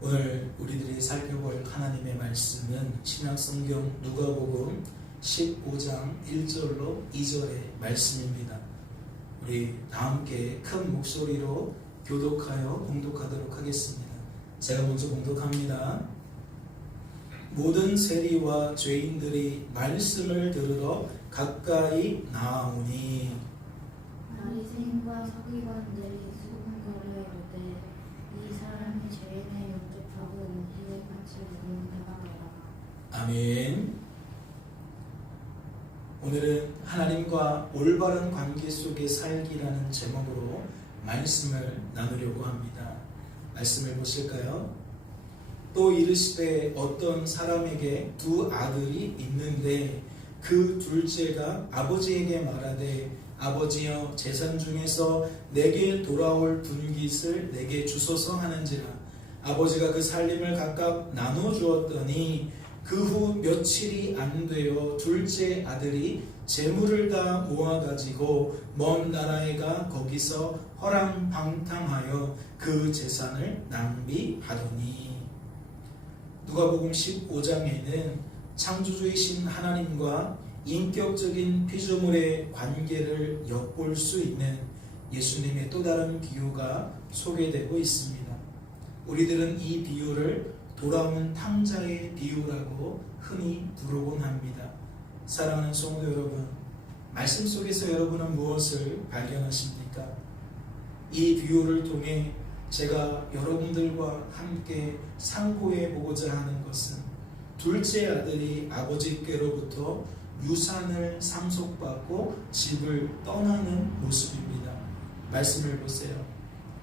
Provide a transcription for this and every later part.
오늘 우리들이 살펴볼 하나님의 말씀은 신약성경 누가복음 15장 1절로 2절의 말씀입니다. 우리 다 함께 큰 목소리로 교독하여 봉독하도록 하겠습니다. 제가 먼저 봉독합니다. 모든 세리와 죄인들이 말씀을 들으러 가까이 나아오니 바리새인과 서기관들이 수군거려 이르되 이 사람이 죄인의 영접하고 음식을 같이 먹는다 하더라. 아멘. 오늘은 하나님과 올바른 관계 속에 살기라는 제목으로 말씀을 나누려고 합니다. 말씀을 보실까요? 또 이르시되 어떤 사람에게 두 아들이 있는데 그 둘째가 아버지에게 말하되 아버지여 재산 중에서 내게 돌아올 분깃을 내게 주소서 하는지라. 아버지가 그 살림을 각각 나눠 주었더니 그 후 며칠이 안 되어 둘째 아들이 재물을 다 모아가지고 먼 나라에 가 거기서 허랑방탕하여 그 재산을 낭비하더니. 누가복음 15장에는 창조주이신 하나님과 인격적인 피조물의 관계를 엿볼 수 있는 예수님의 또 다른 비유가 소개되고 있습니다. 우리들은 이 비유를 돌아오는 탕자의 비유라고 흔히 부르곤 합니다. 사랑하는 성도 여러분, 말씀 속에서 여러분은 무엇을 발견하십니까? 이 비유를 통해 제가 여러분들과 함께 상고해 보고자 하는 것은 둘째 아들이 아버지께로부터 유산을 상속받고 집을 떠나는 모습입니다. 말씀을 보세요.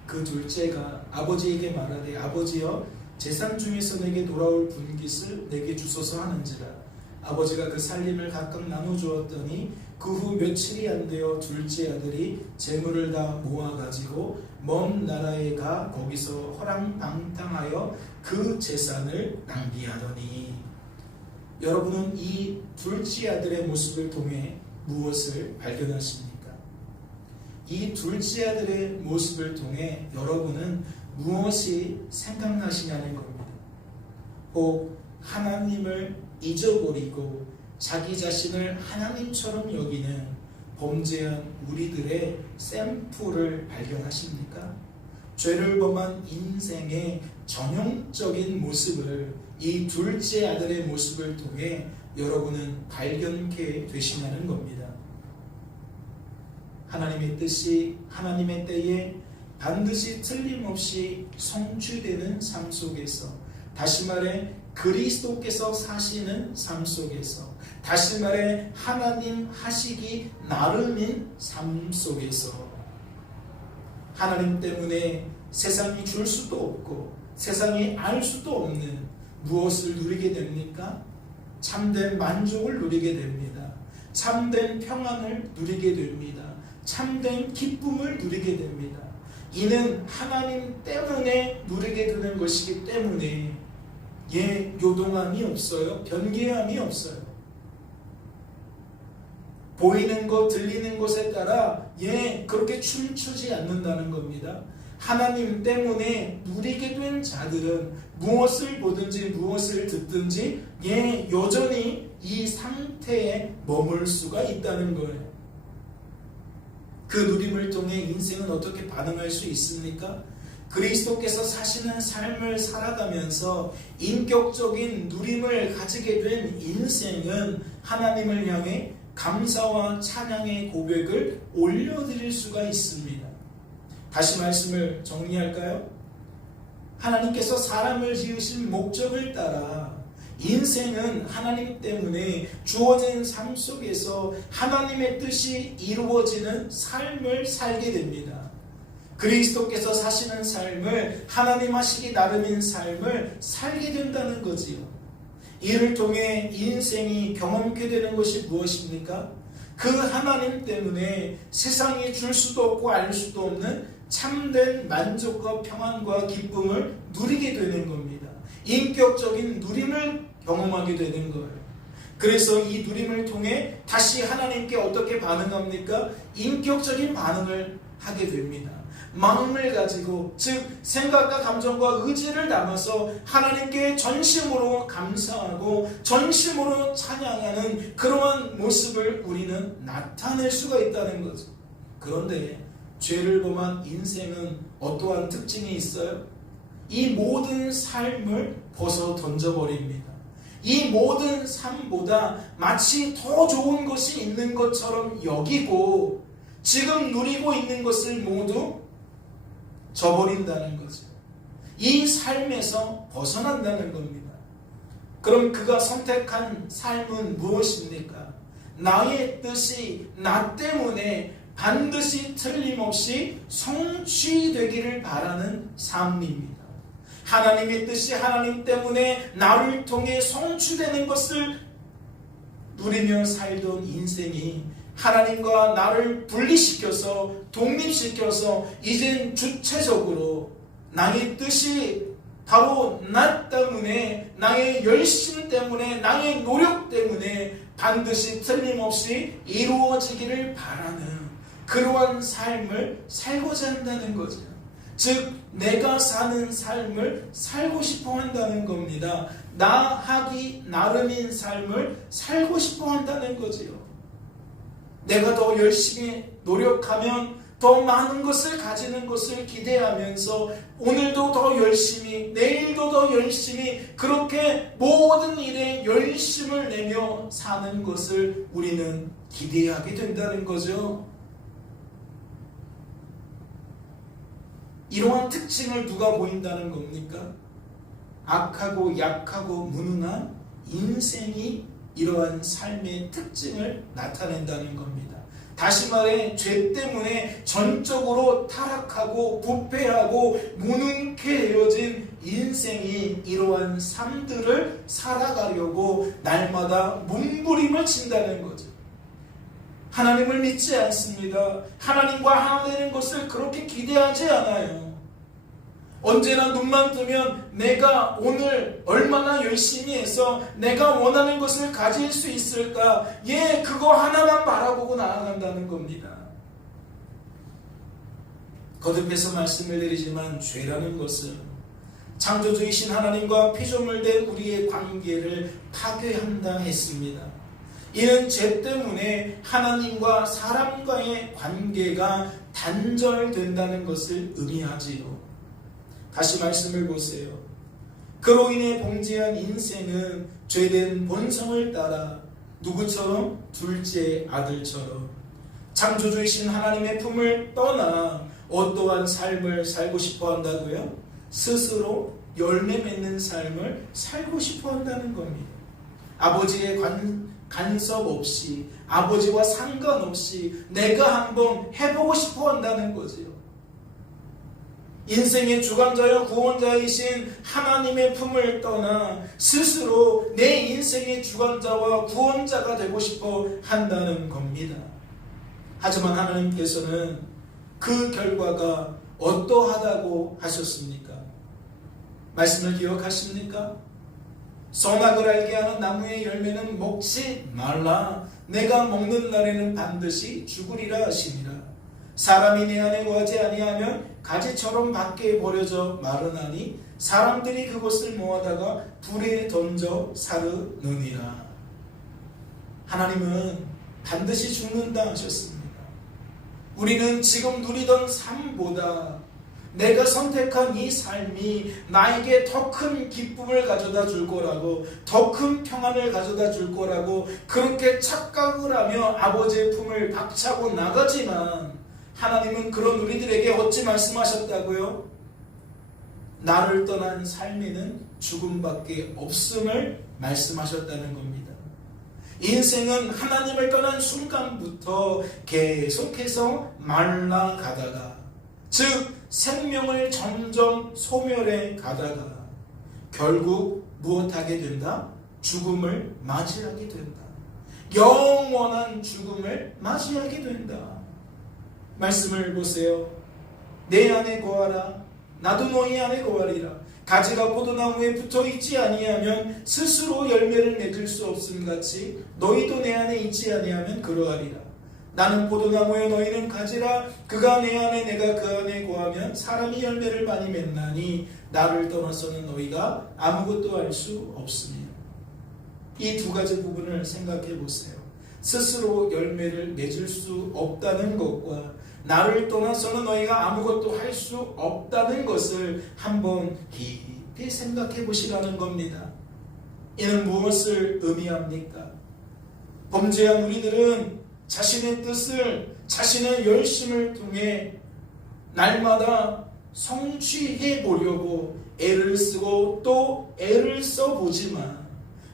그 둘째가 아버지에게 말하되 아버지여 재산 중에서 내게 돌아올 분깃을 내게 주소서 하는지라. 아버지가 그 살림을 각각 나눠주었더니 그 후 며칠이 안 되어 둘째 아들이 재물을 다 모아가지고 먼 나라에 가 거기서 허랑방탕하여 그 재산을 낭비하더니. 여러분은 이 둘째 아들의 모습을 통해 무엇을 발견하십니까? 이 둘째 아들의 모습을 통해 여러분은 무엇이 생각나시냐는 겁니다. 혹 하나님을 잊어버리고 자기 자신을 하나님처럼 여기는 범죄한 우리들의 샘플을 발견하십니까? 죄를 범한 인생의 전형적인 모습을 이 둘째 아들의 모습을 통해 여러분은 발견케 되시냐는 겁니다. 하나님의 뜻이 하나님의 때에 반드시 틀림없이 성취되는 삶 속에서, 다시 말해 그리스도께서 사시는 삶 속에서, 다시 말해 하나님 하시기 나름인 삶 속에서 하나님 때문에 세상이 줄 수도 없고 세상이 알 수도 없는 무엇을 누리게 됩니까? 참된 만족을 누리게 됩니다. 참된 평안을 누리게 됩니다. 참된 기쁨을 누리게 됩니다. 이는 하나님 때문에 누리게 되는 것이기 때문에 요동함이 없어요. 변개함이 없어요. 보이는 것, 들리는 것에 따라 그렇게 춤추지 않는다는 겁니다. 하나님 때문에 누리게 된 자들은 무엇을 보든지 무엇을 듣든지 여전히 이 상태에 머물 수가 있다는 거예요. 그 누림을 통해 인생은 어떻게 반응할 수 있습니까? 그리스도께서 사시는 삶을 살아가면서 인격적인 누림을 가지게 된 인생은 하나님을 향해 감사와 찬양의 고백을 올려드릴 수가 있습니다. 다시 말씀을 정리할까요? 하나님께서 사람을 지으신 목적을 따라 인생은 하나님 때문에 주어진 삶 속에서 하나님의 뜻이 이루어지는 삶을 살게 됩니다. 그리스도께서 사시는 삶을, 하나님 하시기 나름인 삶을 살게 된다는 거지요. 이를 통해 인생이 경험케 되는 것이 무엇입니까? 그 하나님 때문에 세상이 줄 수도 없고 알 수도 없는 참된 만족과 평안과 기쁨을 누리게 되는 겁니다. 인격적인 누림을 경험하게 되는 거예요. 그래서 이 누림을 통해 다시 하나님께 어떻게 반응합니까? 인격적인 반응을 하게 됩니다. 마음을 가지고, 즉 생각과 감정과 의지를 담아서 하나님께 전심으로 감사하고 전심으로 찬양하는 그러한 모습을 우리는 나타낼 수가 있다는 거죠. 그런데 죄를 범한 인생은 어떠한 특징이 있어요? 이 모든 삶을 벗어 던져버립니다. 이 모든 삶보다 마치 더 좋은 것이 있는 것처럼 여기고 지금 누리고 있는 것을 모두 저버린다는 거죠. 이 삶에서 벗어난다는 겁니다. 그럼 그가 선택한 삶은 무엇입니까? 나의 뜻이 나 때문에 반드시 틀림없이 성취되기를 바라는 삶입니다. 하나님의 뜻이 하나님 때문에 나를 통해 성취되는 것을 누리며 살던 인생이 하나님과 나를 분리시켜서 독립시켜서 이젠 주체적으로 나의 뜻이 바로 나 때문에, 나의 열심 때문에, 나의 노력 때문에 반드시 틀림없이 이루어지기를 바라는 그러한 삶을 살고자 한다는 거죠. 즉 내가 사는 삶을 살고 싶어 한다는 겁니다. 나 하기 나름인 삶을 살고 싶어 한다는 거지요. 내가 더 열심히 노력하면 더 많은 것을 가지는 것을 기대하면서 오늘도 더 열심히, 내일도 더 열심히 그렇게 모든 일에 열심을 내며 사는 것을 우리는 기대하게 된다는 거죠. 이러한 특징을 누가 보인다는 겁니까? 악하고 약하고 무능한 인생이 이러한 삶의 특징을 나타낸다는 겁니다. 다시 말해 죄 때문에 전적으로 타락하고 부패하고 무능케 되어진 인생이 이러한 삶들을 살아가려고 날마다 몸부림을 친다는 거죠. 하나님을 믿지 않습니다. 하나님과 하나 되는 것을 그렇게 기대하지 않아요. 언제나 눈만 뜨면 내가 오늘 얼마나 열심히 해서 내가 원하는 것을 가질 수 있을까? 그거 하나만 바라보고 나아간다는 겁니다. 거듭해서 말씀을 드리지만 죄라는 것은 창조주이신 하나님과 피조물된 우리의 관계를 파괴한다 했습니다. 이는 죄 때문에 하나님과 사람과의 관계가 단절된다는 것을 의미하지요. 다시 말씀을 보세요. 그로 인해 봉지한 인생은 죄된 본성을 따라 누구처럼? 둘째 아들처럼 창조주이신 하나님의 품을 떠나 어떠한 삶을 살고 싶어 한다고요? 스스로 열매 맺는 삶을 살고 싶어 한다는 겁니다. 아버지의 간섭 없이, 아버지와 상관없이 내가 한번 해보고 싶어 한다는 거지요. 인생의 주관자여 구원자이신 하나님의 품을 떠나 스스로 내 인생의 주관자와 구원자가 되고 싶어 한다는 겁니다. 하지만 하나님께서는 그 결과가 어떠하다고 하셨습니까? 말씀을 기억하십니까? 선악을 알게 하는 나무의 열매는 먹지 말라. 내가 먹는 날에는 반드시 죽으리라 하시니라. 사람이 내 안에 거하지 아니하면 가지처럼 밖에 버려져 마르나니 사람들이 그것을 모아다가 불에 던져 사르느니라. 하나님은 반드시 죽는다 하셨습니다. 우리는 지금 누리던 삶보다 내가 선택한 이 삶이 나에게 더 큰 기쁨을 가져다 줄 거라고, 더 큰 평안을 가져다 줄 거라고 그렇게 착각을 하며 아버지의 품을 박차고 나가지만 하나님은 그런 우리들에게 어찌 말씀하셨다고요? 나를 떠난 삶에는 죽음밖에 없음을 말씀하셨다는 겁니다. 인생은 하나님을 떠난 순간부터 계속해서 말라가다가, 즉 생명을 점점 소멸해 가다가 결국 무엇하게 된다? 죽음을 맞이하게 된다. 영원한 죽음을 맞이하게 된다. 말씀을 보세요. 내 안에 거하라. 나도 너희 안에 거하리라. 가지가 포도나무에 붙어있지 아니하면 스스로 열매를 맺을 수 없음같이 너희도 내 안에 있지 아니하면 그러하리라. 나는 포도나무여 너희는 가지라. 그가 내 안에 내가 그 안에 거하면 사람이 열매를 많이 맺나니 나를 떠나서는 너희가 아무것도 할 수 없으며. 이 두 가지 부분을 생각해 보세요. 스스로 열매를 맺을 수 없다는 것과 나를 떠나서는 너희가 아무것도 할 수 없다는 것을 한번 깊이 생각해 보시라는 겁니다. 이는 무엇을 의미합니까? 범죄한 우리들은 자신의 뜻을, 자신의 열심을 통해 날마다 성취해 보려고 애를 쓰고 또 애를 써보지만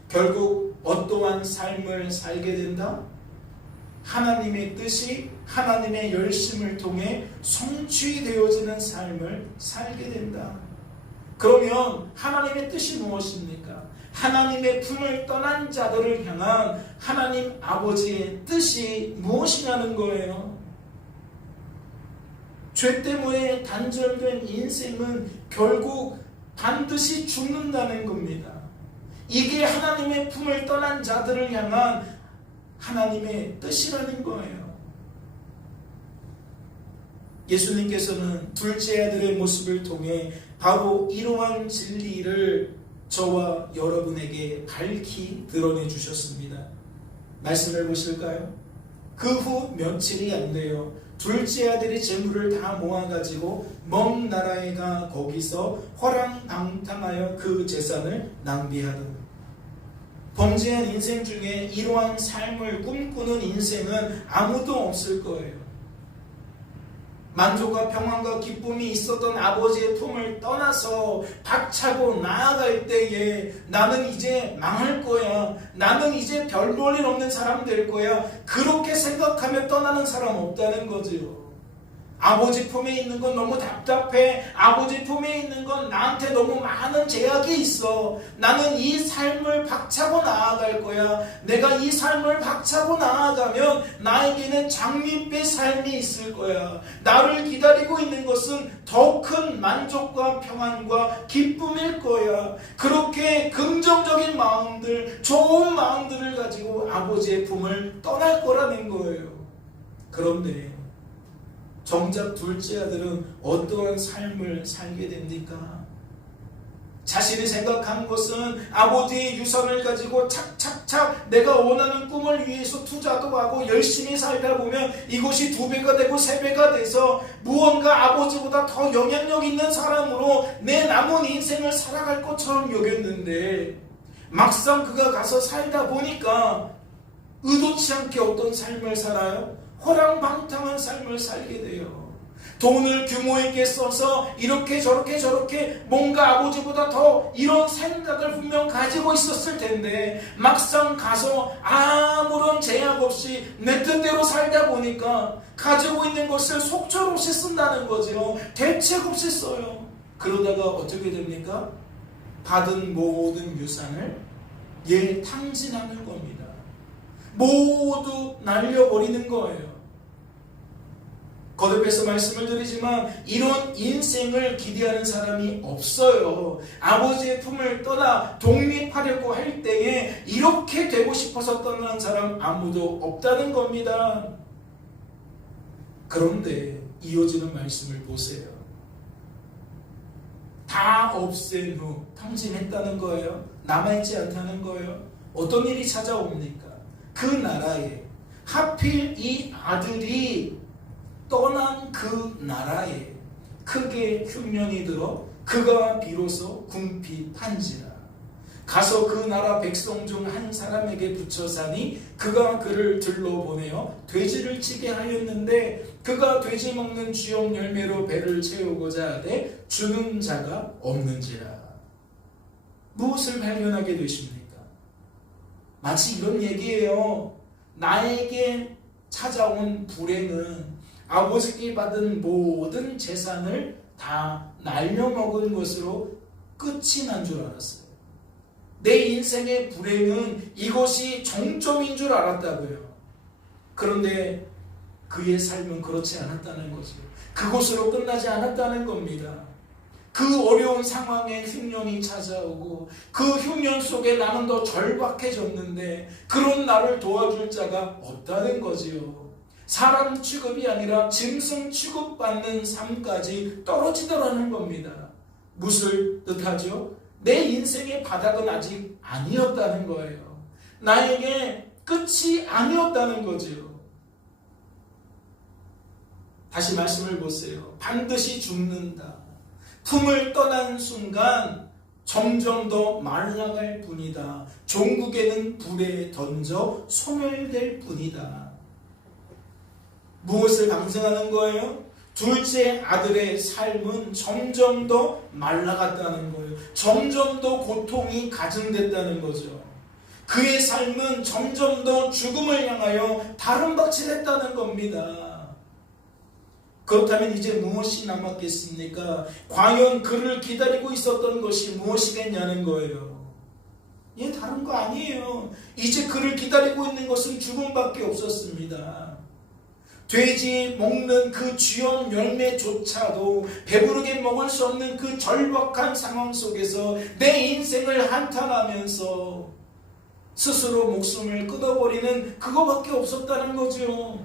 결국 어떠한 삶을 살게 된다? 하나님의 뜻이 하나님의 열심을 통해 성취되어지는 삶을 살게 된다. 그러면 하나님의 뜻이 무엇입니까? 하나님의 품을 떠난 자들을 향한 하나님 아버지의 뜻이 무엇이냐는 거예요. 죄 때문에 단절된 인생은 결국 반드시 죽는다는 겁니다. 이게 하나님의 품을 떠난 자들을 향한 하나님의 뜻이라는 거예요. 예수님께서는 둘째 아들의 모습을 통해 바로 이러한 진리를 저와 여러분에게 밝히 드러내 주셨습니다. 말씀을 보실까요? 그 후 며칠이 안 돼요. 둘째 아들이 재물을 다 모아가지고 먼 나라에 가 거기서 허랑방탕하여 그 재산을 낭비하더라. 범죄한 인생 중에 이러한 삶을 꿈꾸는 인생은 아무도 없을 거예요. 만족과 평안과 기쁨이 있었던 아버지의 품을 떠나서 박차고 나아갈 때에 나는 이제 망할 거야, 나는 이제 별 볼 일 없는 사람 될 거야, 그렇게 생각하며 떠나는 사람 없다는 거지요. 아버지 품에 있는 건 너무 답답해, 아버지 품에 있는 건 나한테 너무 많은 제약이 있어, 나는 이 삶을 박차고 나아갈 거야, 내가 이 삶을 박차고 나아가면 나에게는 장밋빛 삶이 있을 거야, 나를 기다리고 있는 것은 더 큰 만족과 평안과 기쁨일 거야. 그렇게 긍정적인 마음들, 좋은 마음들을 가지고 아버지의 품을 떠날 거라는 거예요. 그런데 정작 둘째 아들은 어떠한 삶을 살게 됩니까? 자신이 생각한 것은 아버지의 유산을 가지고 착착착 내가 원하는 꿈을 위해서 투자도 하고 열심히 살다 보면 이것이 2배가 되고 3배가 돼서 무언가 아버지보다 더 영향력 있는 사람으로 내 남은 인생을 살아갈 것처럼 여겼는데 막상 그가 가서 살다 보니까 의도치 않게 어떤 삶을 살아요? 호랑방탕한 삶을 살게 돼요. 돈을 규모 있게 써서 이렇게 저렇게 뭔가 아버지보다 더 이런 생각을 분명 가지고 있었을 텐데 막상 가서 아무런 제약 없이 내 뜻대로 살다 보니까 가지고 있는 것을 속절없이 쓴다는 거죠. 대책 없이 써요. 그러다가 어떻게 됩니까? 받은 모든 유산을 탕진하는 겁니다. 모두 날려버리는 거예요. 거듭해서 말씀을 드리지만 이런 인생을 기대하는 사람이 없어요. 아버지의 품을 떠나 독립하려고 할 때에 이렇게 되고 싶어서 떠나는 사람 아무도 없다는 겁니다. 그런데 이어지는 말씀을 보세요. 다 없앤 후 탕진했다는 거예요. 남아있지 않다는 거예요. 어떤 일이 찾아옵니까? 그 나라에 하필 이 아들이 떠난 그 나라에 크게 흉년이 들어 그가 비로소 궁핍한지라. 가서 그 나라 백성 중 한 사람에게 붙여 사니 그가 그를 들러보내어 돼지를 치게 하였는데 그가 돼지 먹는 쥐염 열매로 배를 채우고자 하되 주는 자가 없는지라. 무엇을 발견하게 되십니까? 마치 이런 얘기예요. 나에게 찾아온 불행은 아버지께 받은 모든 재산을 다 날려먹은 것으로 끝이 난 줄 알았어요. 내 인생의 불행은 이것이 정점인 줄 알았다고요. 그런데 그의 삶은 그렇지 않았다는 거죠. 그것으로 끝나지 않았다는 겁니다. 그 어려운 상황에 흉년이 찾아오고 그 흉년 속에 나는 더 절박해졌는데 그런 나를 도와줄 자가 없다는 거지요. 사람 취급이 아니라 짐승 취급받는 삶까지 떨어지더라는 겁니다. 무엇을 뜻하죠? 내 인생의 바닥은 아직 아니었다는 거예요. 나에게 끝이 아니었다는 거죠. 다시 말씀을 보세요. 반드시 죽는다. 품을 떠난 순간 점점 더 말라갈 뿐이다. 종국에는 불에 던져 소멸될 뿐이다. 무엇을 방증하는 거예요? 둘째 아들의 삶은 점점 더 말라갔다는 거예요. 점점 더 고통이 가증됐다는 거죠. 그의 삶은 점점 더 죽음을 향하여 다름박질했다는 겁니다. 그렇다면 이제 무엇이 남았겠습니까? 과연 그를 기다리고 있었던 것이 무엇이겠냐는 거예요. 다른 거 아니에요. 이제 그를 기다리고 있는 것은 죽음밖에 없었습니다. 돼지 먹는 그 쥐염 열매조차도 배부르게 먹을 수 없는 그 절박한 상황 속에서 내 인생을 한탄하면서 스스로 목숨을 끊어버리는 그거밖에 없었다는 거죠.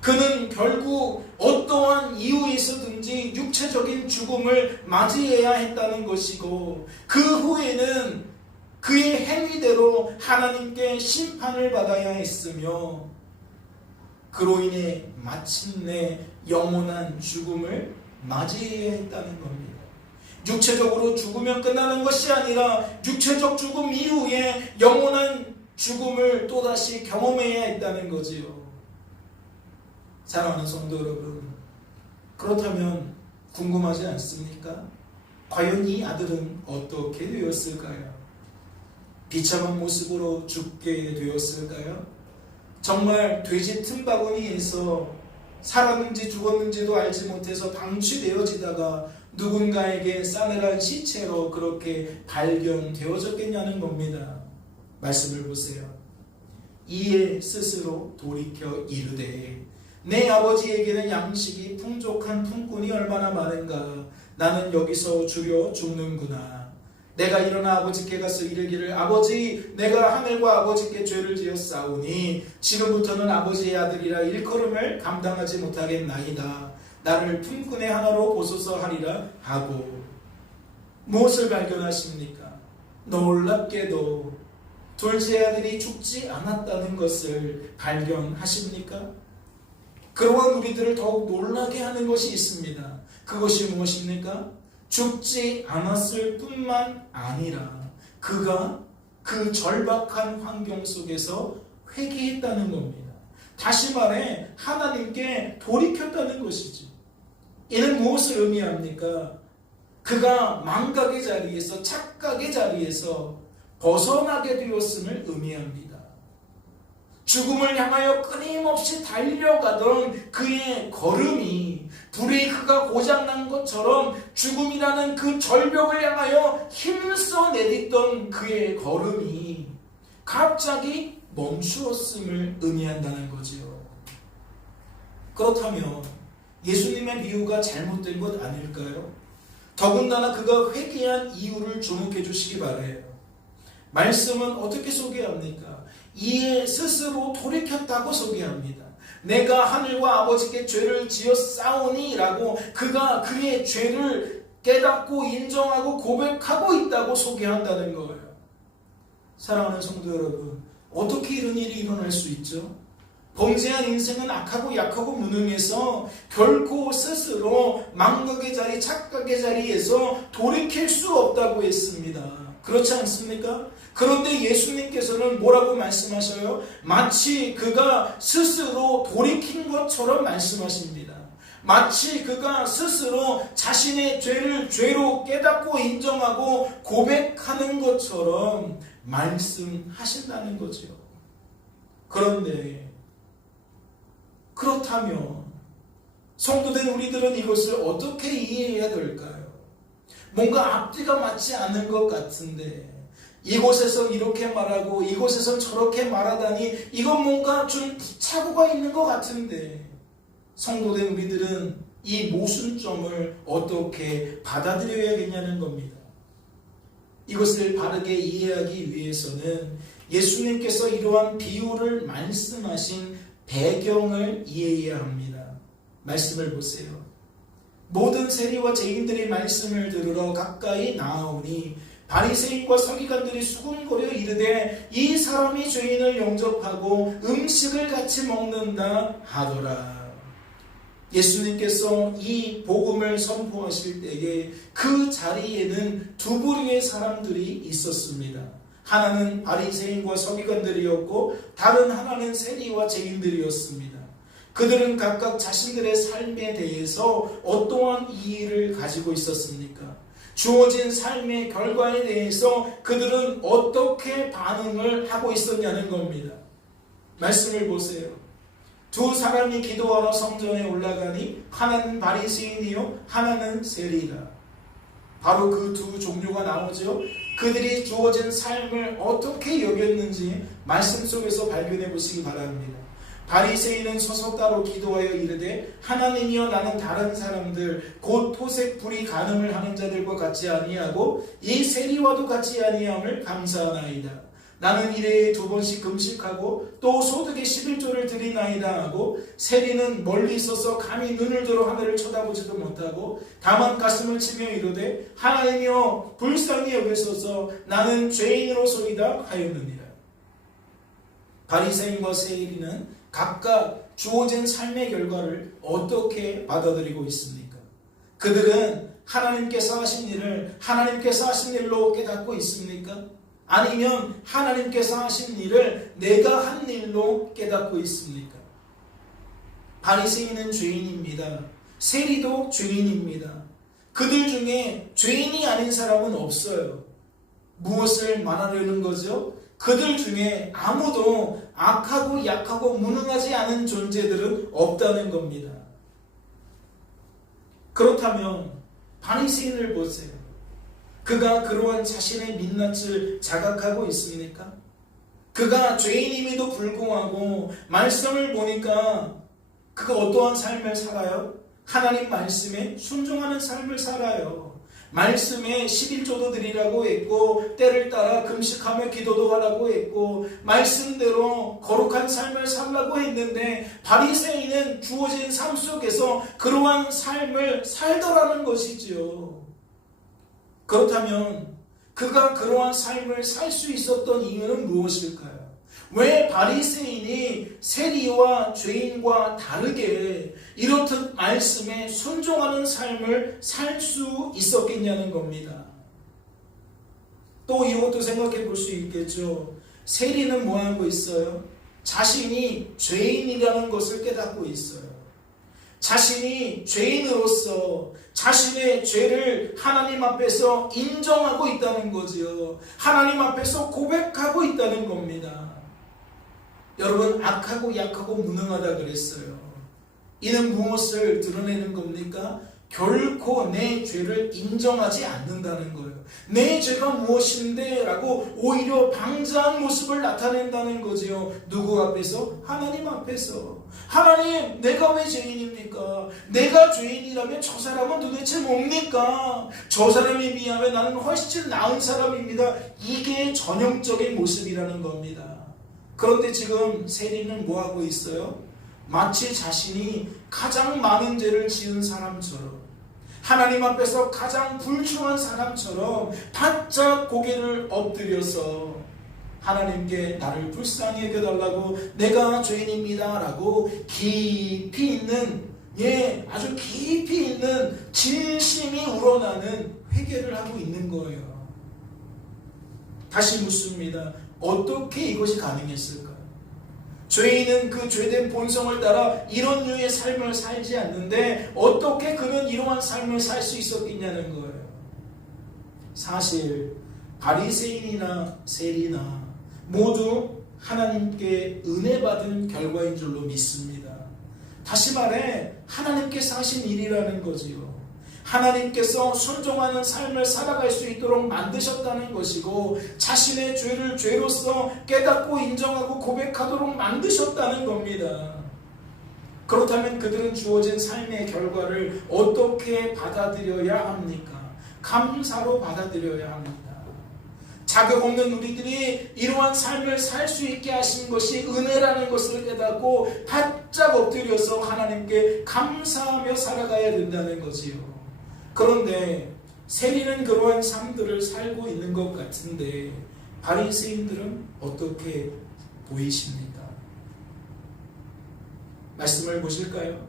그는 결국 어떠한 이유에서든지 육체적인 죽음을 맞이해야 했다는 것이고, 그 후에는 그의 행위대로 하나님께 심판을 받아야 했으며, 그로 인해 마침내 영원한 죽음을 맞이해야 했다는 겁니다. 육체적으로 죽으면 끝나는 것이 아니라 육체적 죽음 이후에 영원한 죽음을 또다시 경험해야 했다는 거지요. 사랑하는 성도 여러분, 그렇다면 궁금하지 않습니까? 과연 이 아들은 어떻게 되었을까요? 비참한 모습으로 죽게 되었을까요? 정말 돼지 틈바구니에서 살았는지 죽었는지도 알지 못해서 방치되어지다가 누군가에게 싸늘한 시체로 그렇게 발견되어졌겠냐는 겁니다. 말씀을 보세요. 이에 스스로 돌이켜 이르되 내 아버지에게는 양식이 풍족한 품꾼이 얼마나 많은가. 나는 여기서 주려 죽는구나. 내가 일어나 아버지께 가서 이르기를 아버지, 내가 하늘과 아버지께 죄를 지었사오니 지금부터는 아버지의 아들이라 일컬음을 감당하지 못하겠나이다. 나를 품꾼의 하나로 보소서 하리라 하고. 무엇을 발견하십니까? 놀랍게도 둘째 아들이 죽지 않았다는 것을 발견하십니까? 그러한 우리들을 더욱 놀라게 하는 것이 있습니다. 그것이 무엇입니까? 죽지 않았을 뿐만 아니라 그가 그 절박한 환경 속에서 회개했다는 겁니다. 다시 말해 하나님께 돌이켰다는 것이죠. 이는 무엇을 의미합니까? 그가 망각의 자리에서, 착각의 자리에서 벗어나게 되었음을 의미합니다. 죽음을 향하여 끊임없이 달려가던 그의 걸음이 브레이크가 고장난 것처럼 죽음이라는 그 절벽을 향하여 힘써 내딛던 그의 걸음이 갑자기 멈추었음을 의미한다는 거지요. 그렇다면 예수님의 비유가 잘못된 것 아닐까요? 더군다나 그가 회개한 이유를 주목해 주시기 바라요. 말씀은 어떻게 소개합니까? 이에 스스로 돌이켰다고 소개합니다. 내가 하늘과 아버지께 죄를 지었사오니 라고 그가 그의 죄를 깨닫고 인정하고 고백하고 있다고 소개한다는 거예요. 사랑하는 성도 여러분, 어떻게 이런 일이 일어날 수 있죠? 범죄한 인생은 악하고 약하고 무능해서 결코 스스로 망각의 자리, 착각의 자리에서 돌이킬 수 없다고 했습니다. 그렇지 않습니까? 그런데 예수님께서는 뭐라고 말씀하셔요? 마치 그가 스스로 돌이킨 것처럼 말씀하십니다. 마치 그가 스스로 자신의 죄를 죄로 깨닫고 인정하고 고백하는 것처럼 말씀하신다는 거죠. 그런데 그렇다면 성도된 우리들은 이것을 어떻게 이해해야 될까요? 뭔가 앞뒤가 맞지 않는 것 같은데 이곳에서 이렇게 말하고 이곳에서 저렇게 말하다니 이건 뭔가 좀 착오가 있는 것 같은데 성도된 우리들은 이 모순점을 어떻게 받아들여야겠냐는 겁니다. 이것을 바르게 이해하기 위해서는 예수님께서 이러한 비유를 말씀하신 배경을 이해해야 합니다. 말씀을 보세요. 모든 세리와 죄인들이 말씀을 들으러 가까이 나아오니 바리새인과 서기관들이 수군거려 이르되 이 사람이 죄인을 영접하고 음식을 같이 먹는다 하더라. 예수님께서 이 복음을 선포하실 때에 그 자리에는 두 부류의 사람들이 있었습니다. 하나는 바리새인과 서기관들이었고 다른 하나는 세리와 죄인들이었습니다. 그들은 각각 자신들의 삶에 대해서 어떠한 이해를 가지고 있었습니까? 주어진 삶의 결과에 대해서 그들은 어떻게 반응을 하고 있었냐는 겁니다. 말씀을 보세요. 두 사람이 기도하러 성전에 올라가니 하나는 바리새인이요 하나는 세리다. 바로 그 두 종류가 나오죠. 그들이 주어진 삶을 어떻게 여겼는지 말씀 속에서 발견해 보시기 바랍니다. 바리새인은 서서 따로 기도하여 이르되 하나님이여 나는 다른 사람들 곧 토색 불이 간음을 하는 자들과 같이 아니하고 이 세리와도 같이 아니함을 감사하나이다. 나는 일해에 2번씩 금식하고 또 소득의 11조를 드리나이다 하고 세리는 멀리 있어서 감히 눈을 들어 하늘을 쳐다보지도 못하고 다만 가슴을 치며 이르되 하나님이여 불쌍히 여기소서 나는 죄인으로소이다 하였느니라. 바리새인과 세리는 각각 주어진 삶의 결과를 어떻게 받아들이고 있습니까? 그들은 하나님께서 하신 일을 하나님께서 하신 일로 깨닫고 있습니까? 아니면 하나님께서 하신 일을 내가 한 일로 깨닫고 있습니까? 바리새인은 죄인입니다. 세리도 죄인입니다. 그들 중에 죄인이 아닌 사람은 없어요. 무엇을 말하려는 거죠? 그들 중에 아무도 악하고 약하고 무능하지 않은 존재들은 없다는 겁니다. 그렇다면 바리새인을 보세요. 그가 그러한 자신의 민낯을 자각하고 있습니까? 그가 죄인임에도 불구하고 말씀을 보니까 그가 어떠한 삶을 살아요? 하나님 말씀에 순종하는 삶을 살아요. 말씀에 11조도 드리라고 했고 때를 따라 금식하며 기도도 하라고 했고 말씀대로 거룩한 삶을 살라고 했는데 바리새인은 주어진 삶 속에서 그러한 삶을 살더라는 것이지요. 그렇다면 그가 그러한 삶을 살 수 있었던 이유는 무엇일까요? 왜 바리새인이 세리와 죄인과 다르게 이렇듯 말씀에 순종하는 삶을 살 수 있었겠냐는 겁니다. 또 이것도 생각해 볼 수 있겠죠. 세리는 뭐하고 있어요? 자신이 죄인이라는 것을 깨닫고 있어요. 자신이 죄인으로서 자신의 죄를 하나님 앞에서 인정하고 있다는 거지요. 하나님 앞에서 고백하고 있다는 겁니다. 여러분, 악하고 약하고 무능하다 그랬어요. 이는 무엇을 드러내는 겁니까? 결코 내 죄를 인정하지 않는다는 거예요. 내 죄가 무엇인데? 라고 오히려 방자한 모습을 나타낸다는 거지요. 누구 앞에서? 하나님 앞에서. 하나님, 내가 왜 죄인입니까? 내가 죄인이라면 저 사람은 도대체 뭡니까? 저 사람에 비하면 나는 훨씬 나은 사람입니다. 이게 전형적인 모습이라는 겁니다. 그런데 지금 세리는 뭐하고 있어요? 마치 자신이 가장 많은 죄를 지은 사람처럼, 하나님 앞에서 가장 불충한 사람처럼 바짝 고개를 엎드려서 하나님께 나를 불쌍히 여겨달라고, 내가 죄인입니다 라고 깊이 있는, 아주 깊이 있는 진심이 우러나는 회개를 하고 있는 거예요. 다시 묻습니다. 어떻게 이것이 가능했을까요? 죄인은 그 죄된 본성을 따라 이런 류의 삶을 살지 않는데 어떻게 그는 이러한 삶을 살 수 있었겠냐는 거예요. 사실 바리새인이나 세리나 모두 하나님께 은혜 받은 결과인 줄로 믿습니다. 다시 말해 하나님께서 하신 일이라는 거지요. 하나님께서 순종하는 삶을 살아갈 수 있도록 만드셨다는 것이고, 자신의 죄를 죄로서 깨닫고 인정하고 고백하도록 만드셨다는 겁니다. 그렇다면 그들은 주어진 삶의 결과를 어떻게 받아들여야 합니까? 감사로 받아들여야 합니다. 자격 없는 우리들이 이러한 삶을 살 수 있게 하신 것이 은혜라는 것을 깨닫고 바짝 엎드려서 하나님께 감사하며 살아가야 된다는 거지요. 그런데 세리는 그러한 삶들을 살고 있는 것 같은데 바리새인들은 어떻게 보이십니까? 말씀을 보실까요?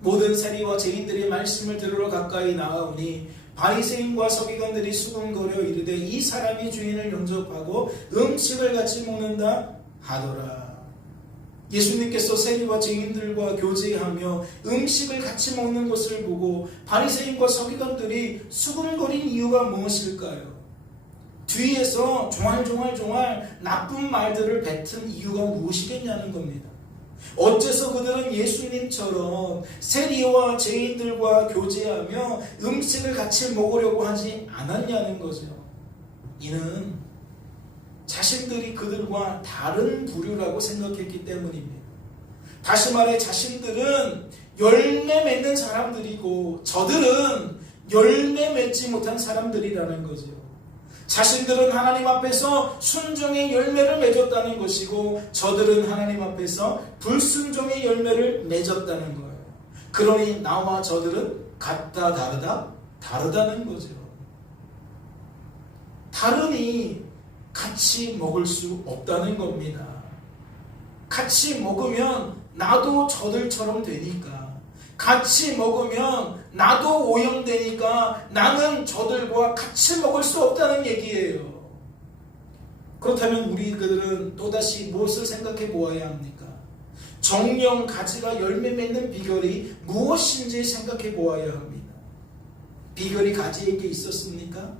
모든 세리와 죄인들이 말씀을 들으러 가까이 나아오니 바리새인과 서기관들이 수군거려 이르되 이 사람이 주인을 영접하고 음식을 같이 먹는다 하더라. 예수님께서 세리와 죄인들과 교제하며 음식을 같이 먹는 것을 보고 바리새인과 서기관들이 수군거린 이유가 무엇일까요? 뒤에서 종알종알 나쁜 말들을 뱉은 이유가 무엇이겠냐는 겁니다. 어째서 그들은 예수님처럼 세리와 죄인들과 교제하며 음식을 같이 먹으려고 하지 않았냐는 거죠. 이는 자신들이 그들과 다른 부류라고 생각했기 때문입니다. 다시 말해 자신들은 열매 맺는 사람들이고 저들은 열매 맺지 못한 사람들이라는 거죠. 자신들은 하나님 앞에서 순종의 열매를 맺었다는 것이고 저들은 하나님 앞에서 불순종의 열매를 맺었다는 거예요. 그러니 나와 저들은 같다 다르다? 다르다는 거죠. 다르니 같이 먹을 수 없다는 겁니다. 같이 먹으면 나도 저들처럼 되니까, 같이 먹으면 나도 오염되니까 나는 저들과 같이 먹을 수 없다는 얘기예요. 그렇다면 우리들은 또다시 무엇을 생각해 보아야 합니까? 정령 가지가 열매 맺는 비결이 무엇인지 생각해 보아야 합니다. 비결이 가지에게 있었습니까?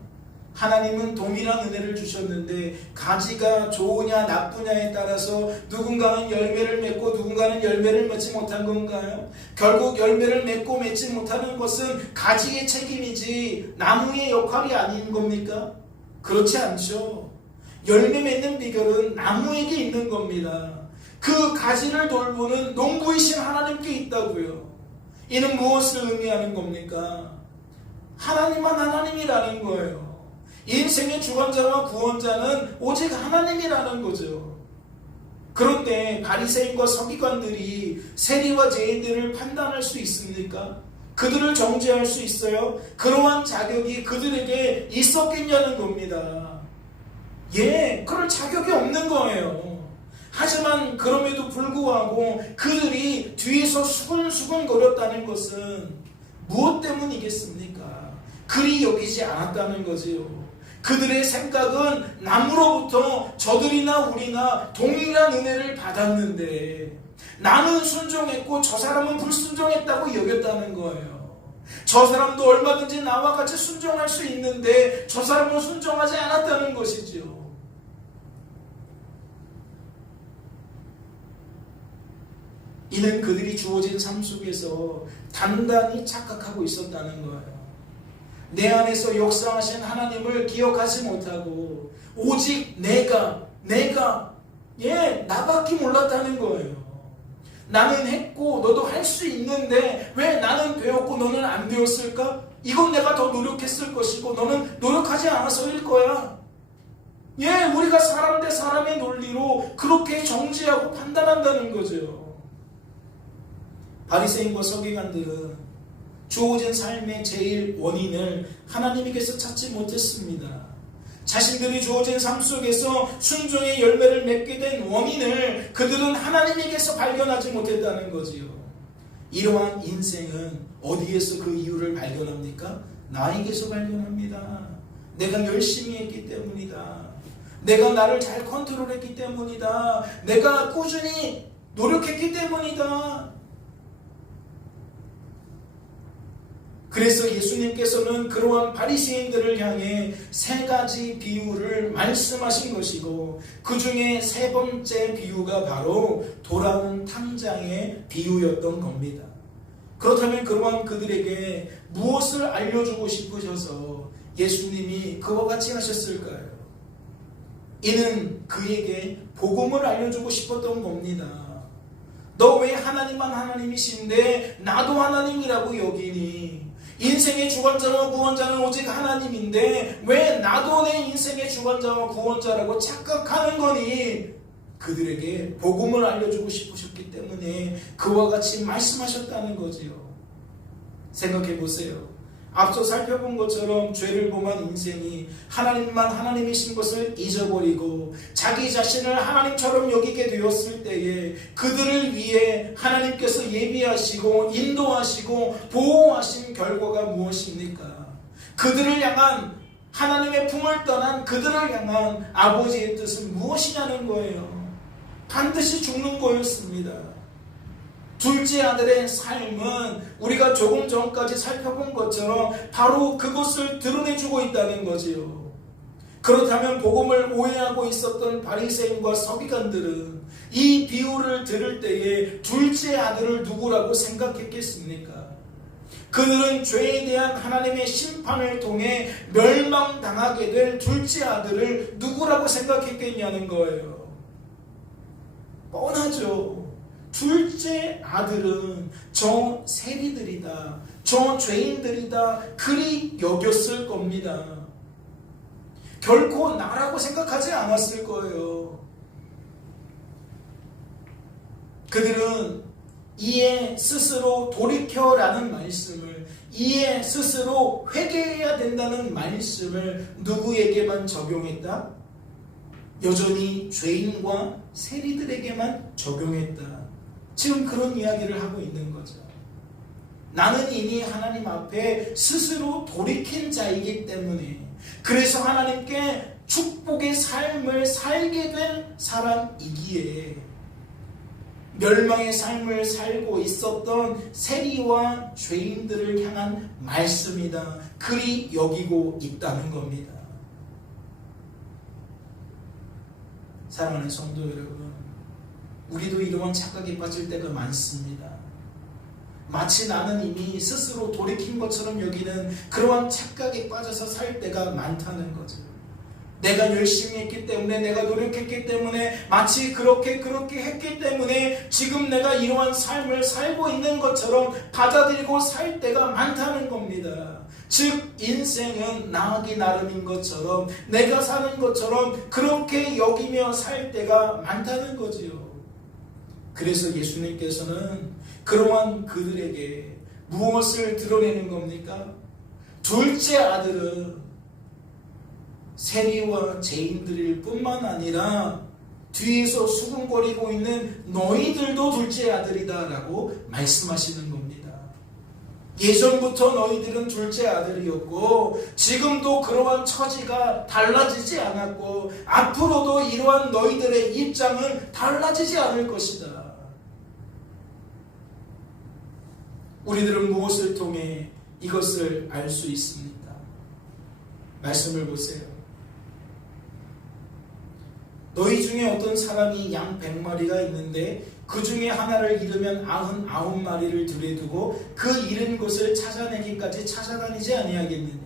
하나님은 동일한 은혜를 주셨는데 가지가 좋으냐 나쁘냐에 따라서 누군가는 열매를 맺고 누군가는 열매를 맺지 못한 건가요? 결국 열매를 맺고 맺지 못하는 것은 가지의 책임이지 나무의 역할이 아닌 겁니까? 그렇지 않죠. 열매 맺는 비결은 나무에게 있는 겁니다. 그 가지를 돌보는 농부이신 하나님께 있다고요. 이는 무엇을 의미하는 겁니까? 하나님만 하나님이라는 거예요. 인생의 주관자와 구원자는 오직 하나님이라는 거죠. 그런데 바리새인과 서기관들이 세리와 죄인들을 판단할 수 있습니까? 그들을 정죄할 수 있어요? 그러한 자격이 그들에게 있었겠냐는 겁니다. 그럴 자격이 없는 거예요. 하지만 그럼에도 불구하고 그들이 뒤에서 수근수근 거렸다는 것은 무엇 때문이겠습니까? 그리 여기지 않았다는 거지요. 그들의 생각은 남으로부터 저들이나 우리나 동일한 은혜를 받았는데 나는 순종했고 저 사람은 불순종했다고 여겼다는 거예요. 저 사람도 얼마든지 나와 같이 순종할 수 있는데 저 사람은 순종하지 않았다는 것이죠. 이는 그들이 주어진 삶 속에서 단단히 착각하고 있었다는 거예요. 내 안에서 역사하신 하나님을 기억하지 못하고 오직 내가 나밖에 몰랐다는 거예요. 나는 했고 너도 할 수 있는데 왜 나는 되었고 너는 안 되었을까? 이건 내가 더 노력했을 것이고 너는 노력하지 않아서일 거야. 우리가 사람 대 사람의 논리로 그렇게 정죄하고 판단한다는 거죠. 바리새인과 서기관들은 주어진 삶의 제일 원인을 하나님에게서 찾지 못했습니다. 자신들이 주어진 삶 속에서 순종의 열매를 맺게 된 원인을 그들은 하나님에게서 발견하지 못했다는 거지요. 이러한 인생은 어디에서 그 이유를 발견합니까? 나에게서 발견합니다. 내가 열심히 했기 때문이다. 내가 나를 잘 컨트롤했기 때문이다. 내가 꾸준히 노력했기 때문이다. 그래서 예수님께서는 그러한 바리새인들을 향해 세 가지 비유를 말씀하신 것이고 그 중에 세 번째 비유가 바로 돌아온 탕자의 비유였던 겁니다. 그렇다면 그러한 그들에게 무엇을 알려주고 싶으셔서 예수님이 그와 같이 하셨을까요? 이는 그에게 복음을 알려주고 싶었던 겁니다. 너 왜 하나님만 하나님이신데 나도 하나님이라고 여기니? 인생의 주관자와 구원자는 오직 하나님인데 왜 나도 내 인생의 주관자와 구원자라고 착각하는 거니? 그들에게 복음을 알려주고 싶으셨기 때문에 그와 같이 말씀하셨다는 거지요. 생각해 보세요. 앞서 살펴본 것처럼 죄를 범한 인생이 하나님만 하나님이신 것을 잊어버리고 자기 자신을 하나님처럼 여기게 되었을 때에 그들을 위해 하나님께서 예비하시고 인도하시고 보호하신 결과가 무엇입니까? 그들을 향한 하나님의 품을 떠난 그들을 향한 아버지의 뜻은 무엇이냐는 거예요. 반드시 죽는 거였습니다. 둘째 아들의 삶은 우리가 조금 전까지 살펴본 것처럼 바로 그것을 드러내주고 있다는 거지요. 그렇다면 복음을 오해하고 있었던 바리새인과 서기관들은 이 비유를 들을 때에 둘째 아들을 누구라고 생각했겠습니까? 그들은 죄에 대한 하나님의 심판을 통해 멸망당하게 될 둘째 아들을 누구라고 생각했겠냐는 거예요. 뻔하죠. 둘째 아들은 저 세리들이다, 저 죄인들이다 그리 여겼을 겁니다. 결코 나라고 생각하지 않았을 거예요. 그들은 이에 스스로 돌이켜라는 말씀을, 이에 스스로 회개해야 된다는 말씀을 누구에게만 적용했다? 여전히 죄인과 세리들에게만 적용했다. 지금 그런 이야기를 하고 있는 거죠. 나는 이미 하나님 앞에 스스로 돌이킨 자이기 때문에, 그래서 하나님께 축복의 삶을 살게 된 사람이기에 멸망의 삶을 살고 있었던 세리와 죄인들을 향한 말씀이다 그리 여기고 있다는 겁니다. 사랑하는 성도 여러분, 우리도 이러한 착각에 빠질 때가 많습니다. 마치 나는 이미 스스로 돌이킨 것처럼 여기는 그러한 착각에 빠져서 살 때가 많다는 거죠. 내가 열심히 했기 때문에, 내가 노력했기 때문에, 마치 그렇게 했기 때문에 지금 내가 이러한 삶을 살고 있는 것처럼 받아들이고 살 때가 많다는 겁니다. 즉 인생은 나하기 나름인 것처럼, 내가 사는 것처럼 그렇게 여기며 살 때가 많다는 거지요. 그래서 예수님께서는 그러한 그들에게 무엇을 드러내는 겁니까? 둘째 아들은 세리와 죄인들일 뿐만 아니라 뒤에서 수군거리고 있는 너희들도 둘째 아들이다 라고 말씀하시는 겁니다. 예전부터 너희들은 둘째 아들이었고 지금도 그러한 처지가 달라지지 않았고 앞으로도 이러한 너희들의 입장은 달라지지 않을 것이다. 우리들은 무엇을 통해 이것을 알 수 있습니까? 말씀을 보세요. 너희 중에 어떤 사람이 양 100마리가 있는데 그 중에 하나를 잃으면 99마리를 들여 두고 그 잃은 것을 찾아내기까지 찾아다니지 아니하겠느냐?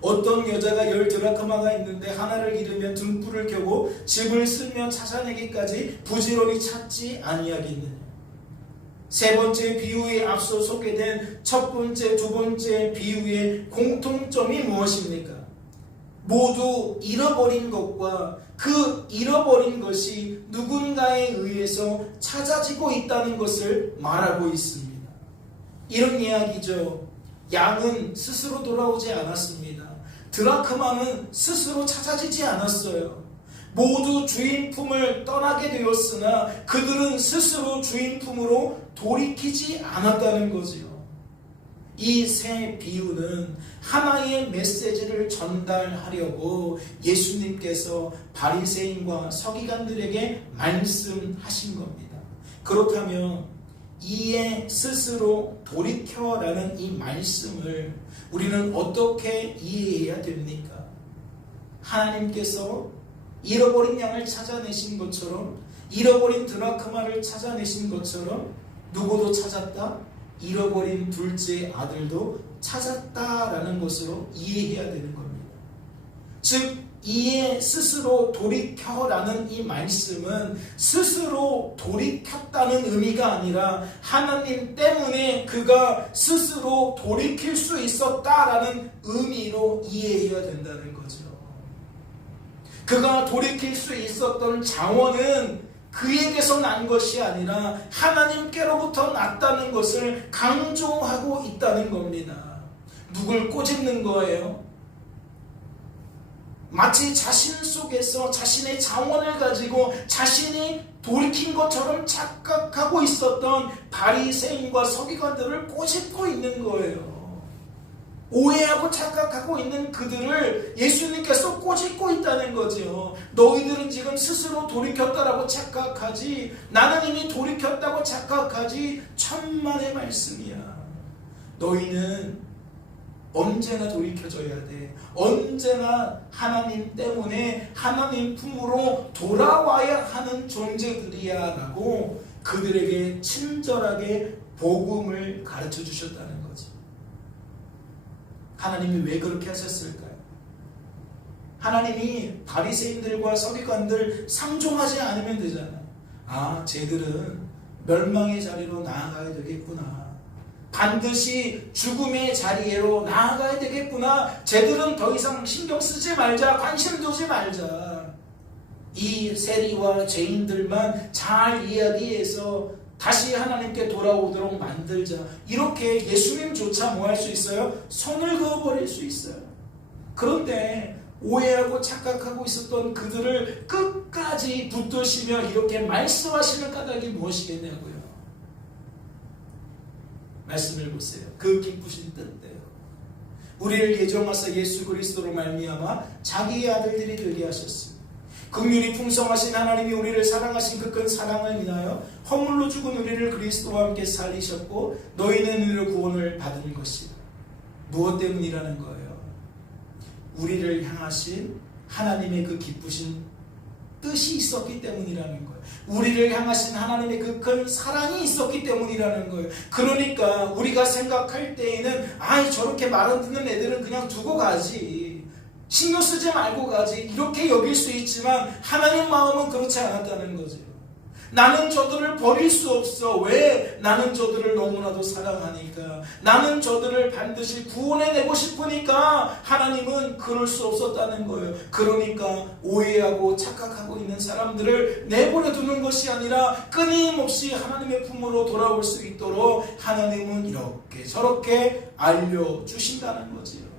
어떤 여자가 10드라크마가 있는데 하나를 잃으면 등불을 켜고 집을 쓸며 찾아내기까지 부지런히 찾지 아니하겠느냐? 세 번째 비유에 앞서 소개된 첫 번째, 두 번째 비유의 공통점이 무엇입니까? 모두 잃어버린 것과 그 잃어버린 것이 누군가에 의해서 찾아지고 있다는 것을 말하고 있습니다. 이런 이야기죠. 양은 스스로 돌아오지 않았습니다. 드라크마는 스스로 찾아지지 않았어요. 모두 주인 품을 떠나게 되었으나 그들은 스스로 주인 품으로 돌이키지 않았다는 거지요. 이 세 비유는 하나의 메시지를 전달하려고 예수님께서 바리새인과 서기관들에게 말씀하신 겁니다. 그렇다면 이에 스스로 돌이켜라는 이 말씀을 우리는 어떻게 이해해야 됩니까? 하나님께서 잃어버린 양을 찾아내신 것처럼, 잃어버린 드라크마를 찾아내신 것처럼 누구도 찾았다? 잃어버린 둘째 아들도 찾았다라는 것으로 이해해야 되는 겁니다. 즉 이에 스스로 돌이켜라는 이 말씀은 스스로 돌이켰다는 의미가 아니라 하나님 때문에 그가 스스로 돌이킬 수 있었다라는 의미로 이해해야 된다는 거죠. 그가 돌이킬 수 있었던 자원은 그에게서 난 것이 아니라 하나님께로부터 났다는 것을 강조하고 있다는 겁니다. 누굴 꼬집는 거예요? 마치 자신 속에서 자신의 자원을 가지고 자신이 돌이킨 것처럼 착각하고 있었던 바리새인과 서기관들을 꼬집고 있는 거예요. 오해하고 착각하고 있는 그들을 예수님께서 꼬집고 있다는 거죠. 너희들은 지금 스스로 돌이켰다라고 착각하지, 나는 이미 돌이켰다고 착각하지. 천만의 말씀이야. 너희는 언제나 돌이켜져야 돼. 언제나 하나님 때문에 하나님 품으로 돌아와야 하는 존재들이야 라고 그들에게 친절하게 복음을 가르쳐 주셨다는 거지. 하나님이 왜 그렇게 하셨을까요? 하나님이 바리새인들과 서기관들 상종하지 않으면 되잖아. 아, 쟤들은 멸망의 자리로 나아가야 되겠구나. 반드시 죽음의 자리로 나아가야 되겠구나. 쟤들은 더 이상 신경 쓰지 말자. 관심 두지 말자. 이 세리와 죄인들만 잘 이야기해서 다시 하나님께 돌아오도록 만들자. 이렇게 예수님조차 뭐 할 수 있어요? 손을 그어버릴 수 있어요. 그런데 오해하고 착각하고 있었던 그들을 끝까지 붙드시며 이렇게 말씀하시는 까닭이 무엇이겠냐고요. 말씀을 보세요. 그 기쁘신 뜻대로 우리를 예정하사 예수 그리스도로 말미암아 자기의 아들들이 되게 하셨습니다. 긍휼이 풍성하신 하나님이 우리를 사랑하신 그 큰 사랑을 인하여 허물로 죽은 우리를 그리스도와 함께 살리셨고 너희는 이로 구원을 받은 것이다. 무엇 때문이라는 거예요? 우리를 향하신 하나님의 그 기쁘신 뜻이 있었기 때문이라는 거예요. 우리를 향하신 하나님의 그 큰 사랑이 있었기 때문이라는 거예요. 그러니까 우리가 생각할 때에는 아이 저렇게 말 안 듣는 애들은 그냥 두고 가지, 신경 쓰지 말고 가지, 이렇게 여길 수 있지만 하나님 마음은 그렇지 않았다는 거죠. 나는 저들을 버릴 수 없어. 왜? 나는 저들을 너무나도 사랑하니까. 나는 저들을 반드시 구원해내고 싶으니까 하나님은 그럴 수 없었다는 거예요. 그러니까 오해하고 착각하고 있는 사람들을 내버려 두는 것이 아니라 끊임없이 하나님의 품으로 돌아올 수 있도록 하나님은 이렇게 저렇게 알려주신다는 거지요.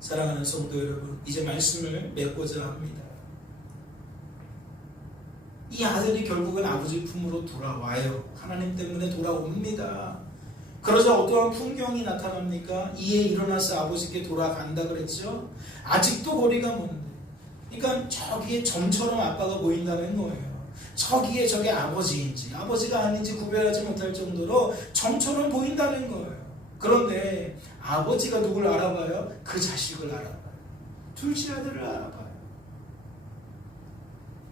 사랑하는 성도 여러분, 이제 말씀을 맺고자 합니다. 이 아들이 결국은 아버지 품으로 돌아와요. 하나님 때문에 돌아옵니다. 그러자 어떠한 풍경이 나타납니까? 이에 일어나서 아버지께 돌아간다 그랬죠? 아직도 거리가 먼데. 그러니까 저기에 점처럼 아빠가 보인다는 거예요. 저기에 저게 아버지인지 아버지가 아닌지 구별하지 못할 정도로 점처럼 보인다는 거예요. 그런데 아버지가 누굴 알아봐요? 그 자식을 알아봐요. 둘째 아들을 알아봐요.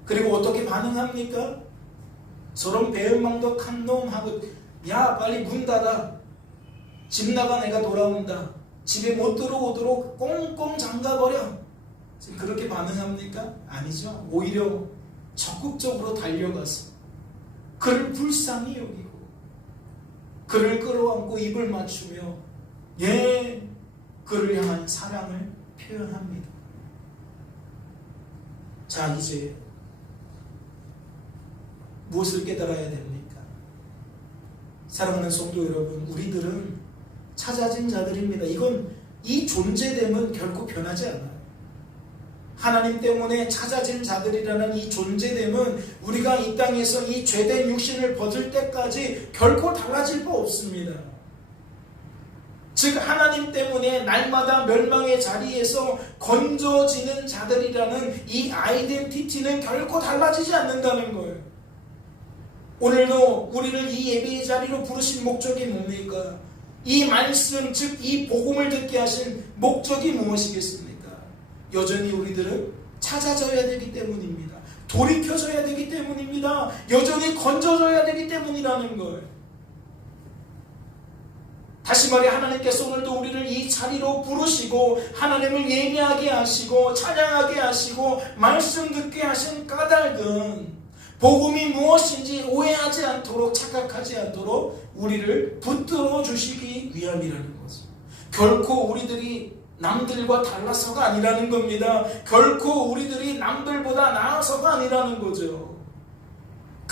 그리고 어떻게 반응합니까? 저런 배은망덕한 놈하고 야 빨리 문 닫아. 집 나가 내가 돌아온다. 집에 못 들어오도록 꽁꽁 잠가버려. 지금 그렇게 반응합니까? 아니죠. 오히려 적극적으로 달려가서 그를 불쌍히 여기고 그를 끌어안고 입을 맞추며 그를 향한 사랑을 표현합니다. 자, 이제 무엇을 깨달아야 됩니까? 사랑하는 성도 여러분, 우리들은 찾아진 자들입니다. 이건 이 존재됨은 결코 변하지 않아요. 하나님 때문에 찾아진 자들이라는 이 존재됨은 우리가 이 땅에서 이 죄된 육신을 벗을 때까지 결코 달라질 바 없습니다. 즉 하나님 때문에 날마다 멸망의 자리에서 건져지는 자들이라는 이 아이덴티티는 결코 달라지지 않는다는 거예요. 오늘도 우리를 이 예배의 자리로 부르신 목적이 뭡니까? 이 말씀, 즉 이 복음을 듣게 하신 목적이 무엇이겠습니까? 여전히 우리들은 찾아져야 되기 때문입니다. 돌이켜져야 되기 때문입니다. 여전히 건져져야 되기 때문이라는 거예요. 다시 말해 하나님께서 오늘도 우리를 이 자리로 부르시고 하나님을 예배하게 하시고 찬양하게 하시고 말씀 듣게 하신 까닭은 복음이 무엇인지 오해하지 않도록 착각하지 않도록 우리를 붙들어 주시기 위함이라는 거죠. 결코 우리들이 남들과 달라서가 아니라는 겁니다. 결코 우리들이 남들보다 나아서가 아니라는 거죠.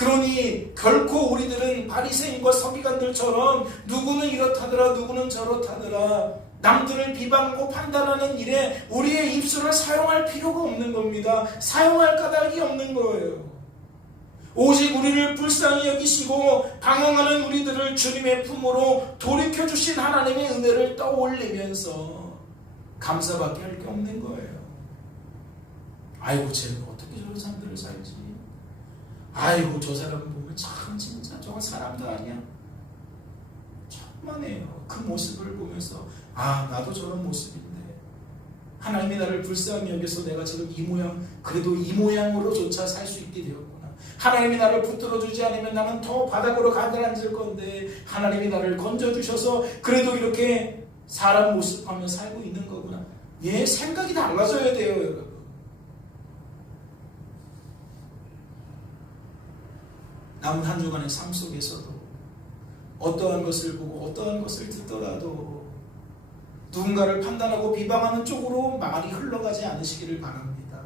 그러니 결코 우리들은 바리새인과 서기관들처럼 누구는 이렇다더라 누구는 저렇다더라 남들을 비방하고 판단하는 일에 우리의 입술을 사용할 필요가 없는 겁니다. 사용할 까닭이 없는 거예요. 오직 우리를 불쌍히 여기시고 방황하는 우리들을 주님의 품으로 돌이켜주신 하나님의 은혜를 떠올리면서 감사밖에 할 게 없는 거예요. 아이고 쟤는 어떻게 저런 사람들을 살지? 아이고 저 사람 보면 참 진짜 저건 사람도 아니야. 천만에요. 그 모습을 보면서 아 나도 저런 모습인데 하나님이 나를 불쌍히 여겨서 내가 지금 이 모양 그래도 이 모양으로조차 살 수 있게 되었구나. 하나님이 나를 붙들어주지 않으면 나는 더 바닥으로 가라앉을 건데 하나님이 나를 건져주셔서 그래도 이렇게 사람 모습하며 살고 있는 거구나. 예, 생각이 달라져야 돼요 여러분. 남은 한 주간의 삶 속에서도 어떠한 것을 보고 어떠한 것을 듣더라도 누군가를 판단하고 비방하는 쪽으로 말이 흘러가지 않으시기를 바랍니다.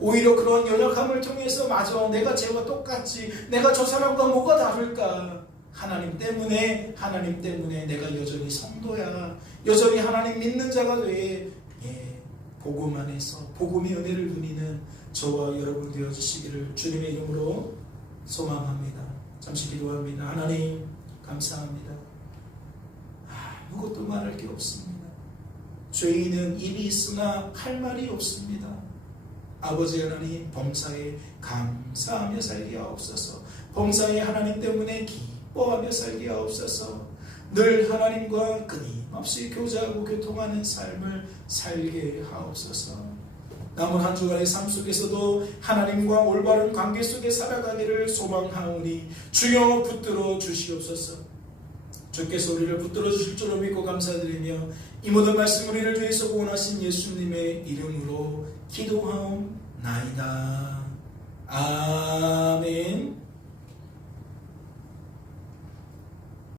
오히려 그런 연약함을 통해서 맞아 내가 쟤와 똑같지 내가 저 사람과 뭐가 다를까 하나님 때문에 내가 여전히 성도야 여전히 하나님 믿는 자가 돼 복음 안에서 복음의 은혜를 누리는 저와 여러분 되어주시기를 주님의 이름으로 소망합니다. 잠시 기도합니다. 하나님 감사합니다. 아무것도 말할 게 없습니다. 죄인은 입이 있으나 할 말이 없습니다. 아버지 하나님 범사에 감사하며 살게 하옵소서. 범사에 하나님 때문에 기뻐하며 살게 하옵소서. 늘 하나님과 끊임없이 교제하고 교통하는 삶을 살게 하옵소서. 남은 한 주간의 삶 속에서도 하나님과 올바른 관계 속에 살아가기를 소망하오니 주여 붙들어 주시옵소서. 주께서 우리를 붙들어 주실 줄로 믿고 감사드리며 이 모든 말씀 우리를 위해서 구원하신 예수님의 이름으로 기도하옵나이다.